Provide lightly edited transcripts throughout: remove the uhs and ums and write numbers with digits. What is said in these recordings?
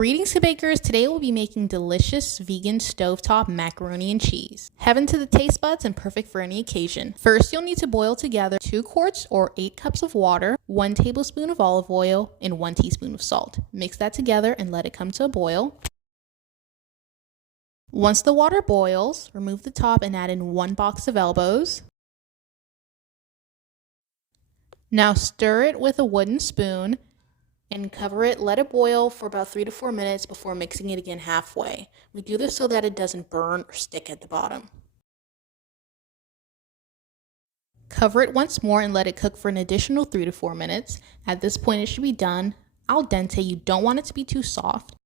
Greetings to bakers. Today we'll be making delicious vegan stovetop macaroni and cheese. Heaven to the taste buds and perfect for any occasion. First, you'll need to boil together 2 quarts or 8 cups of water, 1 tablespoon of olive oil, and 1 teaspoon of salt. Mix that together and let it come to a boil. Once the water boils, remove the top and add in 1 box of elbows. Now stir it with a wooden spoon and cover it. Let it boil for about 3 to 4 minutes before mixing it again halfway. We do this so that it doesn't burn or stick at the bottom. Cover it once more and let it cook for an additional 3 to 4 minutes. At this point, it should be done al dente. You don't want it to be too soft.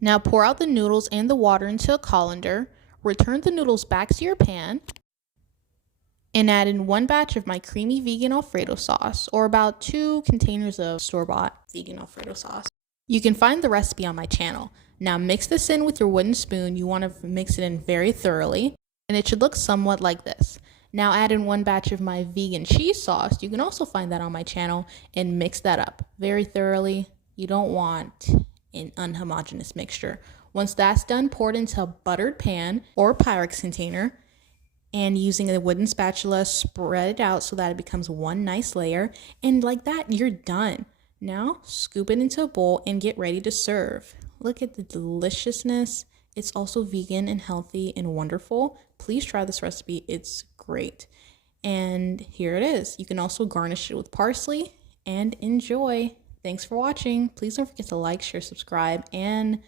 Now pour out the noodles and the water into a colander. Return the noodles back to your pan and add in 1 batch of my creamy vegan Alfredo sauce, or about 2 containers of store-bought vegan Alfredo sauce. You can find the recipe on my channel. Now mix this in with your wooden spoon. You want to mix it in very thoroughly, and it should look somewhat like this. Now add in 1 batch of my vegan cheese sauce. You can also find that on my channel, and mix that up very thoroughly. You don't want an unhomogeneous mixture. Once that's done, pour it into a buttered pan or Pyrex container, and using a wooden spatula, spread it out so that it becomes one nice layer. And like that, you're done. Now, scoop it into a bowl and get ready to serve. Look at the deliciousness. It's also vegan and healthy and wonderful. Please try this recipe. It's great. And here it is. You can also garnish it with parsley and enjoy. Thanks for watching. Please don't forget to like, share, subscribe, and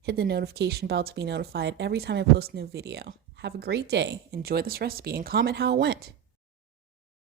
hit the notification bell to be notified every time I post a new video. Have a great day, enjoy this recipe, and comment how it went.